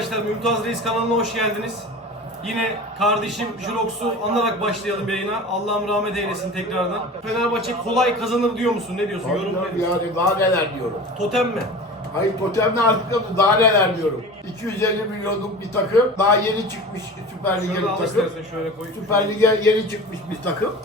Arkadaşlar Mümtaz Reis kanalına hoş geldiniz. Yine kardeşim Jirox'u anarak başlayalım yayına. Allah'ım rahmet eylesin tekrardan. Fenerbahçe kolay kazanır diyor musun? Ne diyorsun? Yorum ne diyorsun? Yani daha neler diyorum. Totem mi? Hayır totemle artık yok, daha neler diyorum. 250 milyonluk bir takım. Daha yeni çıkmış Süper Lig'e bir al takım. istersen şöyle koy. Süper Lig'e yeni çıkmış bir takım.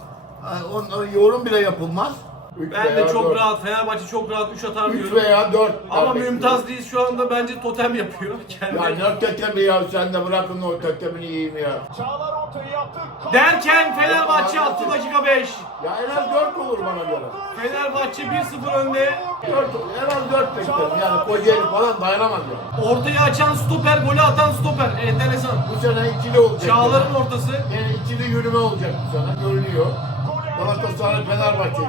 Onlara yorum bile yapılmaz. Üç Ben de çok dört. rahat, Fenerbahçe çok rahat 3 atar 3 diyorum. veya 4. Ama Mümtaz Reis şu anda bence totem yapıyor. Kendi. Ya ne tetemi ya sen de bırakın o tetemini yiyeyim ya. Çağlar ortayı yaptı. Derken Fenerbahçe 6 dakika 5. Ya en az 4 olur bana göre. Fenerbahçe 1-0 önde. 4 en az 4 beklerim. Yani Kocaeli falan dayanamaz ya. Ortayı açan stoper, golü atan stoper. Enteresan. Bu sene ikili olacak. Çağlar'ın ortası. Yani ikili yürüme olacak bu sene görünüyor. Galatasaray Fenerbahçe.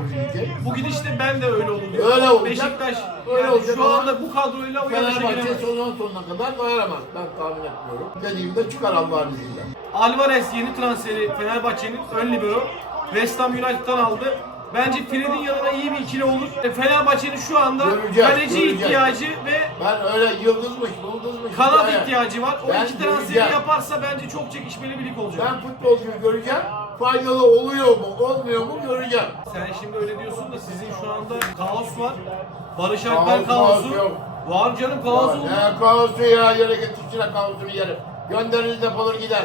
Bu gidişte ben de öyle olur diyorum. Öyle olacak. Beşiktaş Öyle yani olacak şu ama anda bu kadroyla o yarışa Fenerbahçe giremez. sonuna sonuna kadar dayanamaz. Ben tahmin etmiyorum. Dediğimde çıkar Allah'ın izniyle. Alvarez yeni transferi Fenerbahçe'nin ön libero. West Ham United'dan aldı. Bence Fred'in yanına iyi bir ikili olur. E, Fenerbahçe'nin şu anda Göreceğiz, kaleci göreceğiz. ihtiyacı ve Ben öyle yıldızmış, yıldızmış. kanat ihtiyacı var. O Ben iki transferi göreceğim. yaparsa bence çok çekişmeli bir lig olacak. Ben futbolcuyu göreceğim. Faydalı oluyor mu, olmuyor mu göreceğim. Sen şimdi öyle diyorsun da sizin şu anda kaos var. Barış kaos kaosu. yok. Var canım kaos oldu. Ne kaosu ya, yere getirsin kaosunu yerim. Gönderiniz defolur gider.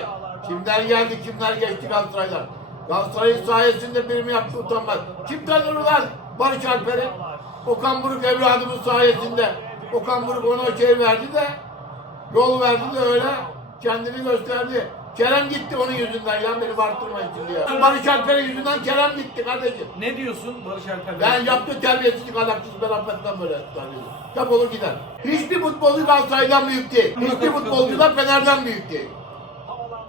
Kimler geldi, kimler geçti Galatasaray'dan. Galatasaray'ın sayesinde birim yaptı utanmaz. Kim tanır ulan Barış Alper'i? Okan Buruk evladımın sayesinde. Okan Buruk ona şey verdi de, yol verdi de öyle kendini gösterdi. Kerem gitti onun yüzünden ya beni bartırma için diye. Barış Alper'in yüzünden Kerem gitti kardeşim. Ne diyorsun Barış Alper? Ben yaptı terbiyesizlik alaksız ben affetmem böyle tanıyorum. Defolu gider. Hiçbir futbolcu Galatasaray'dan büyük değil. Hiçbir futbolcu da Fener'den büyük değil.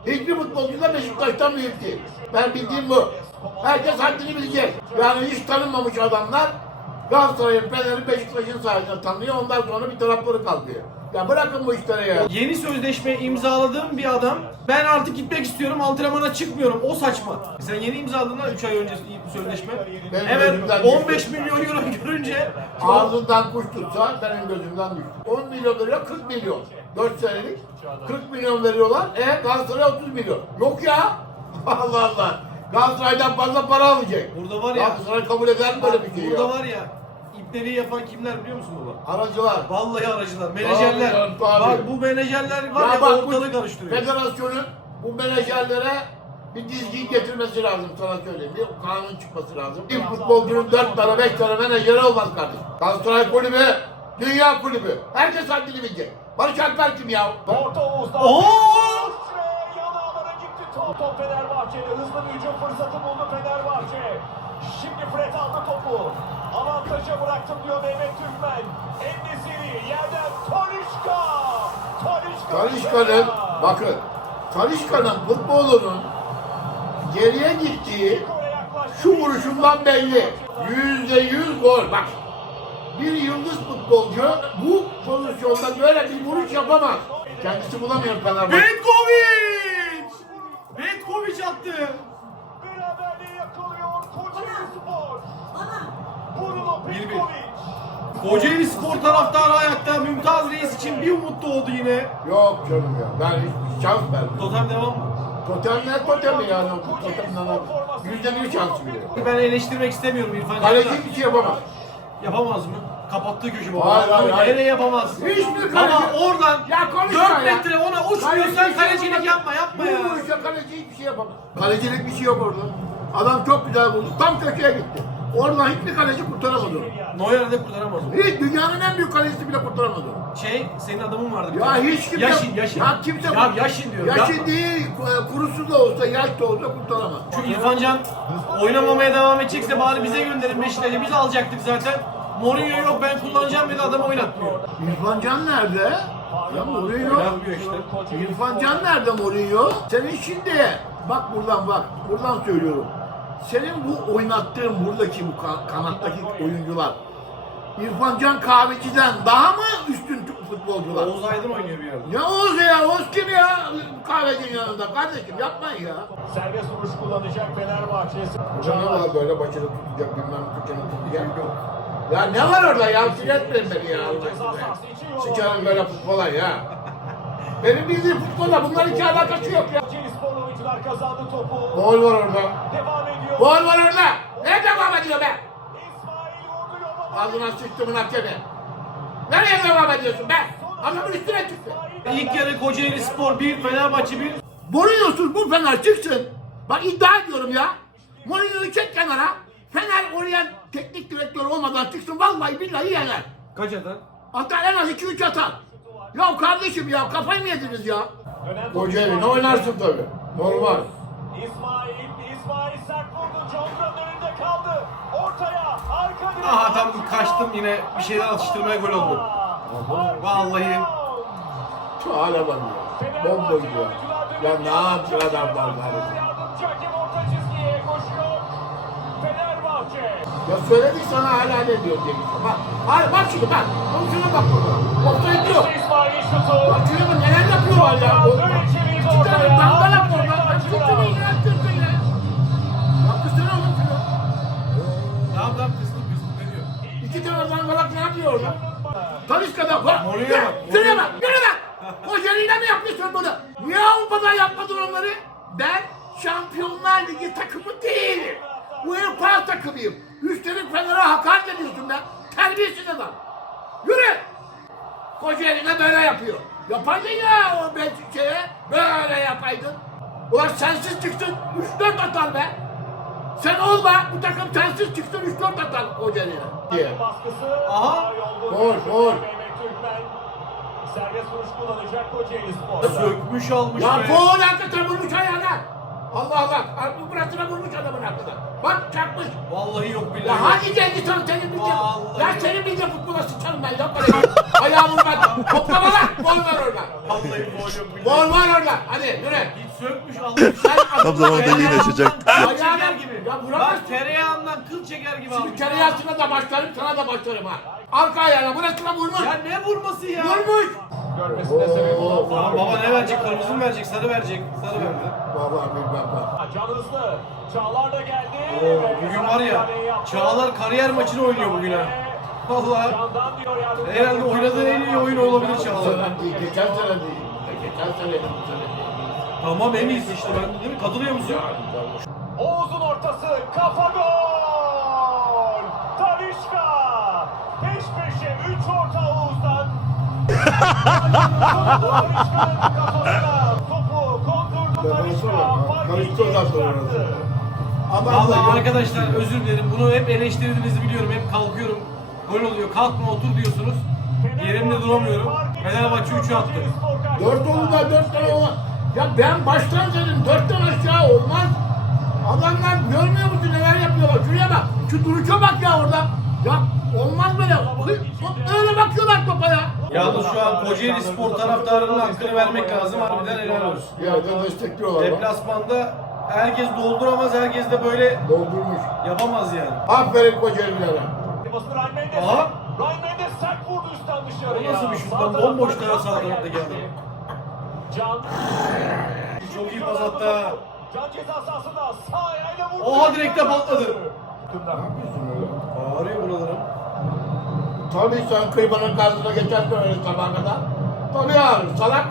Hiçbir futbolcu da Beşiktaş'tan büyük değil. Ben bildiğim bu. Herkes haddini bilecek. Yani hiç tanınmamış adamlar Galatasaray'ın, Fener'in, Beşiktaş'ın sayesinde tanıyor. Ondan sonra bir tarafları kalkıyor. Ya bırakın bu işleri ya. Yeni sözleşme imzaladığım bir adam ben artık gitmek istiyorum antrenmana çıkmıyorum o saçma. Sen yeni imzaladın lan 3 ay önce sözleşme. Benim Evet gözümden 15 milyon euro görünce Ağzından kuş tutsa benim gözümden düştü. 10 milyon veriyor 40 milyon. 4 senelik 40 milyon veriyorlar. E Galatasaray 30 milyon. Yok ya. Allah Allah. Galatasaray'dan fazla para alacak. burada var ya Galatasaray kabul eder mi böyle bir şey burada ya? var ya ipneliği yapan kimler biliyor musun baba? Aracılar. Vallahi aracılar, menajerler. Tabii, tabii. Bak bu menajerler var ya, Ya bak bu ortalığı karıştırıyor. federasyonun bu menajerlere bir dizgiyi getirmesi lazım sana söyleyeyim. Bir kanun çıkması lazım. Bir futbolcunun 4 tane 5 tane menajeri olmaz kardeşim. Galatasaray kulübü, dünya kulübü. Herkes haddini bilecek. Barış Alper kim ya? Orta Oğuz'dan. Oo! Talişka'nın, bakın, Talişka'nın futbolunun geriye gittiği şu vuruşundan belli. Yüzde yüz gol. Bak, bir yıldız futbolcu bu pozisyonda böyle bir vuruş yapamaz. Kendisi bulamıyor Fenerbahçe. Petkovic! Petkovic attı. Beraberliği yakalıyor Kocaeli Spor. Bruno. Petkovic. Kocaeli spor taraftarı ayakta Mümtaz Reis için bir umut doğdu yine. Yok canım ya. Ben hiç şans vermiyorum. Totem devam mı? Totem ne totemi yani? Totemden. Yüzde bir şans veriyor. Ben eleştirmek istemiyorum İrfan Can'ı da. Kaleci bir şey yapamaz. Yapamaz mı? Kapattığı köşe baba. Hayır, hayır, hayır. Nereye yapamaz? Hiçbir Ama kaleci- oradan Ya konuşma 4 ya. metre ona uçmuyorsan şey kalecilik yapma yapma ya. Bu vuruşa kaleci hiçbir şey yapamaz. Kalecilik bir şey yok orada. Adam çok güzel vurdu. Tam köşeye gitti. Oradan hiçbir kaleci kurtaramadı onu. Neuer de kurtaramaz onu. Hiç dünyanın en büyük kalecisi bile kurtaramadı onu. Şey senin adamın vardı. bir Ya tane. hiç kimse... Yaşin Yaşin. Ya kimse... Ya Yaşin diyorum. Yaşin yapma. değil. Kurusu da olsa, yaş da olsa kurtaramaz. Şu İrfan Can oynamamaya devam edecekse bari bize gönderin Beşiktaş'a. Biz alacaktık zaten. Mourinho yok ben kullanacağım dedi adam oynatmıyor. İrfan Can nerede? Ya Mourinho. Oynatmıyor işte. İrfan Can nerede Mourinho? Senin şimdi bak buradan bak buradan söylüyorum. Senin bu oynattığın buradaki bu ka- kanattaki oyuncular İrfan Can Kahveci'den daha mı üstün futbolcular? Oğuz Aydın oynuyor bir yerde. Ne Oğuz ya? Oğuz kim ya? Kahvecinin yanında kardeşim yapmayın ya. Serbest vuruş kullanacak Fenerbahçe. Burada ne var böyle başını tutacak bilmem tutacak tutacak yok. Ya ne var orada ya? Sinir etmeyin beni ya. Sıçarım böyle futbola ya. Benim bildiğim futbolla bunların hiç alakası yok ya. Oyuncular kazandı topu. Gol var orada. Devam ediyor. Gol var orada. Ne devam ediyor be? İsmail vurdu yola. Ağzına sıçtımın hakemi. Nereye devam ediyorsun be? Adamın üstüne çıktı. İlk yarı Kocaeli Spor 1, Fenerbahçe 1. Vuruyorsun bu Fener çıksın. Bak iddia ediyorum ya. Mourinho'yu çek kenara. Fener oraya teknik direktör olmadan çıksın. Vallahi billahi yener. Kaç atar? Atar en az 2-3 atar. Ya kardeşim ya kafayı mı yediniz ya? Kocaeli ne oynarsın tabii. Normal. İsmail, İsmail sert vurdu. Johnson'un önünde kaldı. Ortaya, arka direk. Aha tam kaçtım yine bir şeyler atıştırmaya gol oldu. Vallahi. Şu hale bak ya. Bomboş ya. Ya ne yaptı adamlar bari? Yardımcı hakem orta çizgiye koşuyor. Fenerbahçe. Ya söyledik sana hala ne diyor diye. Bak, hayır bak şimdi bak. Pozisyona bak burada. Offside yok. İşte İsmail'in şutu. Bak şuraya bak neler yapıyorlar ya. İki tane Aldı orada. açığa. şunu inattırsın ya. Yaptırsana oğlum şunu. Tamam tamam kızdım kızdım? İki tane dangalak ne yapıyor orada? Taliska'da bak. Yürü, bak. Şuraya bak. Kocaeli'yle mi yapıyorsun bunu? Niye Avrupa'da yapmadın onları? Ben Şampiyonlar Ligi takımı değilim. UEFA takımıyım. Üstelik Fener'e hakaret ediyorsun ben. Terbiyesiz adam. Yürü. Kocaeli'ne böyle yapıyor. Yapaydın ya o Belçika'ya. Böyle yapaydın. Ulan sensiz çıksın 3-4 atar be. Sen olma bu takım sensiz çıksın 3-4 atar Kocaeli'ne. Diye. Baskısı. Aha. Gol, gol. Serbest vuruş kullanacak Kocaeli Spor. Sökmüş almış Ya be. gol hakikaten vurmuş ayağına. Allah Allah. Bu burasına vurmuş adamın hakikaten. Bak çarpmış. Vallahi yok billahi. Ya hangi genci sen senin bildiğin? Ya senin bildiğin futbola sıçarım ben. Yapma ya. Ayağımı ben. Toplama lan. Gol var orada. Vallahi gol yok billahi. Gol var orada. Hadi yürü. Git sökmüş almış. Sen Tam Ayağına- yine açacak. Ayağına- gibi. Ya Bak vuramazsın. tereyağından kıl çeker gibi Şimdi almış. tereyağısına da başlarım, sana da başlarım ha. Arka ayağına burasına vurmuş. Ya ne vurması ya? Vurmuş. Görmesine sebep olan Tamam baba ne verecek? Kırmızı mı verecek? Sarı verecek. Sarı verdi. Vallahi bilmem bak. Can hızlı. Çağlar da geldi. Bugün var ya. Çağlar kariyer maçını oynuyor bugün ha. Yardımcı. herhalde oynadığı en iyi oyun olabilir Çağlar. sene değil, geçen sene değil. Geçen sene değil, bu sene değil. Tamam en iyisi işte ben değil mi? Katılıyor musun? Oğuz'un ortası. Kafa gol. Talişka. Peş peşe 3 orta Oğuz'dan. Yok. arkadaşlar özür dilerim. Bunu hep eleştirdiğinizi biliyorum. Hep kalkıyorum. Gol oluyor. Kalkma otur diyorsunuz. Yerimde duramıyorum. Fenerbahçe 3'ü attı. Dört oldu da dört tane olmaz. Ya ben baştan dedim dörtten aşağı olmaz. Adamlar görmüyor musun neler yapıyorlar? Şuraya bak. Şu duruşa bak ya orada. Ya olmaz böyle. Öyle bakıyorlar topa ya. Yalnız şu an Kocaeli Spor taraftarının hakkını vermek lazım. Harbiden helal olsun. Ya da destekliyorlar. bak. Deplasmanda herkes dolduramaz. Herkes de böyle Doldurmuş. yapamaz yani. Aferin Kocaeli'lere. Basın Ryan Mendes. Aha. Ryan Mendes sert vurdu üstten dışarıya. O nasıl bir şut Sağ lan? taraftan Bomboş daha sağ geldi. Can. Çok iyi pas attı. Can ceza sahasında sağ ayağıyla vurdu. Oha, direkte patladı. Ne yapıyorsun öyle? Ağrıyor buralarım. Tabii sen kıymanın karşısına geçerken öyle sabaha kadar. Tabii ağrır salak.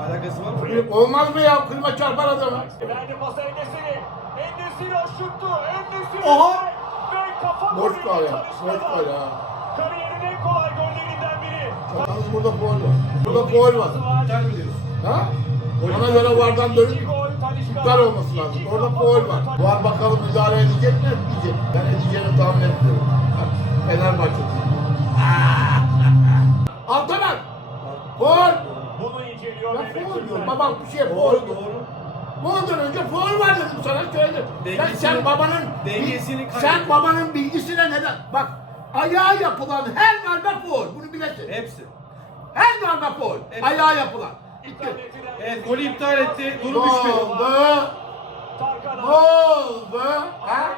Alakası var mı? Olmaz mı ya kıyma çarpar adamı. Verdi pası Endesiri. Endesiri aşıttı. Endesiri. Oha. Ve kafa Boş golü kal ya. Boş kal ya. Kariyerin en kolay gollerinden biri. Yalnız burada foul var. Burada foul var. İptal mi diyorsun? Ha? Ona göre vardan dönüp İki gol Talisca'dan. iptal olması lazım. İki Orada kafa golü var. Var bakalım müdahale edecek mi? Edecek. Ben edeceğini tahmin etmiyorum. Bak, Fenerbahçe. Türkmen. Babam bir şey. Doğru doğru. Bundan önce foul var dedim sana söyledim. Ben Dengesini- sen babanın dengesini sen kaybetti. babanın bilgisine neden? Bak ayağa yapılan her darbe foul. Bunu bilesin. Hepsi. Her darbe foul. Hepsi. Ayağa yapılan. Bitti. Evet golü iptal etti. Durum Ne 3-1. oldu? Ne oldu? Ha?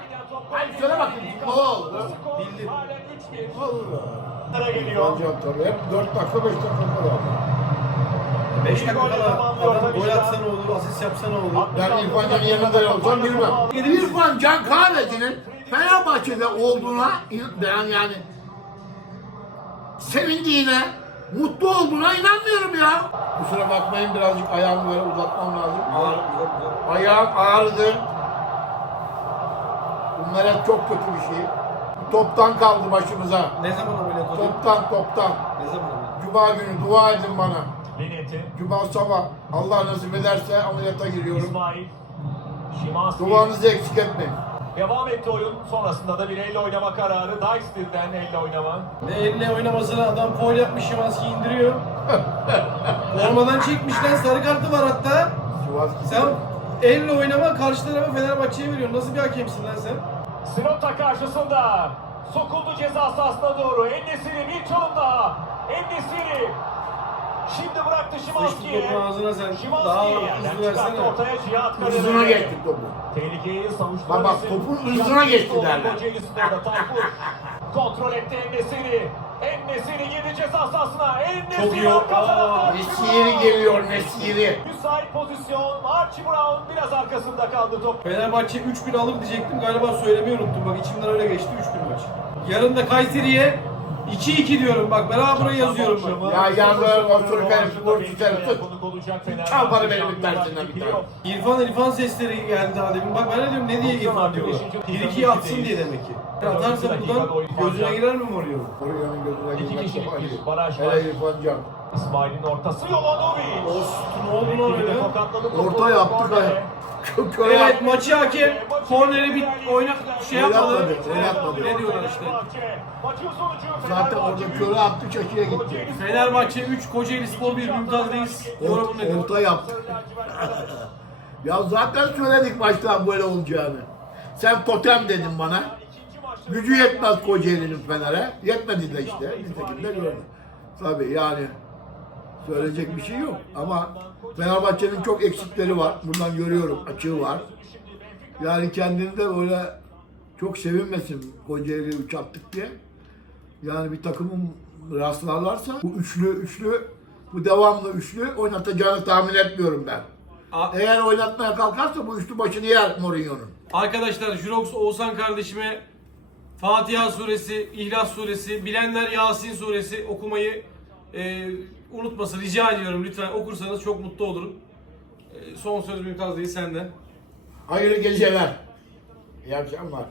Hayır söyle bakayım. Ne oldu? Bildi. Halen 3-1. Allah. Geliyor? Hep 4 dakika 5 dakika kadar. 5 dakika kala adam gol atsa ne olur, asist yapsa ne olur. Ben İrfan Can'ın yerinde olsam bilmem. İrfan Can Kahveci'nin Fenerbahçe'de olduğuna ben yani sevindiğine Mutlu olduğuna inanmıyorum ya. Kusura bakmayın birazcık ayağımı böyle uzatmam lazım. Güzel. Ayağım ağrıdı. Bunlar hep çok kötü bir şey. Toptan kaldı başımıza. Ne zaman ameliyat oluyor? Toptan toptan. Ne zaman? Cuma günü dua edin bana. Linetti. Cuma sabah Allah nasip ederse ameliyata giriyorum. İsmail. Şimanski. Duanızı eksik etmeyin. Devam etti oyun. Sonrasında da bir elle oynama kararı. Dijkster'den elle oynama. Ve elle oynamasına adam foul yapmış Şimanski indiriyor. Formadan çekmiş lan sarı kartı var hatta. Sivas Sen elle oynama karşı tarafa Fenerbahçe'ye veriyorsun. Nasıl bir hakemsin lan sen? Sinopta karşısında. Sokuldu ceza sahasına doğru. Endesiri bir çalım daha. Endesiri. Şimdi bıraktı Sıçtı Şimanski'ye. topun ağzına sen. Daha hızlı versene. ortaya Cihat Hızına Karadeniz. geçtik topu. Tehlikeyi savuşturan Bak bak, topun hızına geçti derler. Kontrol etti Endesiri. Endesiri girdi ceza sahasına. İyi. arka tarafta. Nesiri geliyor Nesiri. Müsait pozisyon. Archie Brown biraz arkasında kaldı top. Fenerbahçe 3-1 alır diyecektim. Galiba söylemeyi unuttum. Bak içimden öyle geçti 3-1 maç. Yarın da Kayseri'ye 2-2 diyorum. Bak beraber yazıyorum bak. Ya yazar, otururken spor tutarı tut. Çal benim bir tersinden bir tane. İrfan İrfan sesleri geldi daha demin. Bak ben ne diyorum ne diye İrfan diyorlar. 1-2'yi atsın diye demek ki. Atarsa buradan gözüne girer mi Mourinho? Koruyanın gözüne İki girmek çok var. Hele İrfan Can. İsmail'in ortası Jovanovic. Olsun ne oldu lan öyle? Orta yaptık ha. Kö- Köre Evet maçı hakem korneri bir oyna şey yapmadı. Oynatmadı, oynatmadı. Ne diyorlar işte. Zaten orada köre attı çekiye gitti. Fenerbahçe 3, Kocaeli Spor 1, Mümtaz'dayız. Yorumun nedir? Orta, orta yaptı. Ya zaten söyledik maçtan böyle olacağını. Sen totem dedin bana. Gücü yetmez Kocaeli'nin Fener'e. Yetmedi de işte. Nitekim de gördüm. Tabii yani söyleyecek bir şey yok. Ama Fenerbahçe'nin çok eksikleri var. Buradan görüyorum. Açığı var. Yani kendini de böyle çok sevinmesin Kocaeli 3 attık diye. Yani bir takımın rastlarlarsa bu üçlü üçlü bu devamlı üçlü oynatacağını tahmin etmiyorum ben. A- Eğer oynatmaya kalkarsa bu üçlü başını yer Mourinho'nun. Arkadaşlar Jurox Oğuzhan kardeşime Fatiha suresi, İhlas suresi, bilenler Yasin suresi okumayı e, unutmasın. Rica ediyorum lütfen okursanız çok mutlu olurum. E, son söz Mümtaz değil senden. Hayırlı geceler. İyi akşamlar.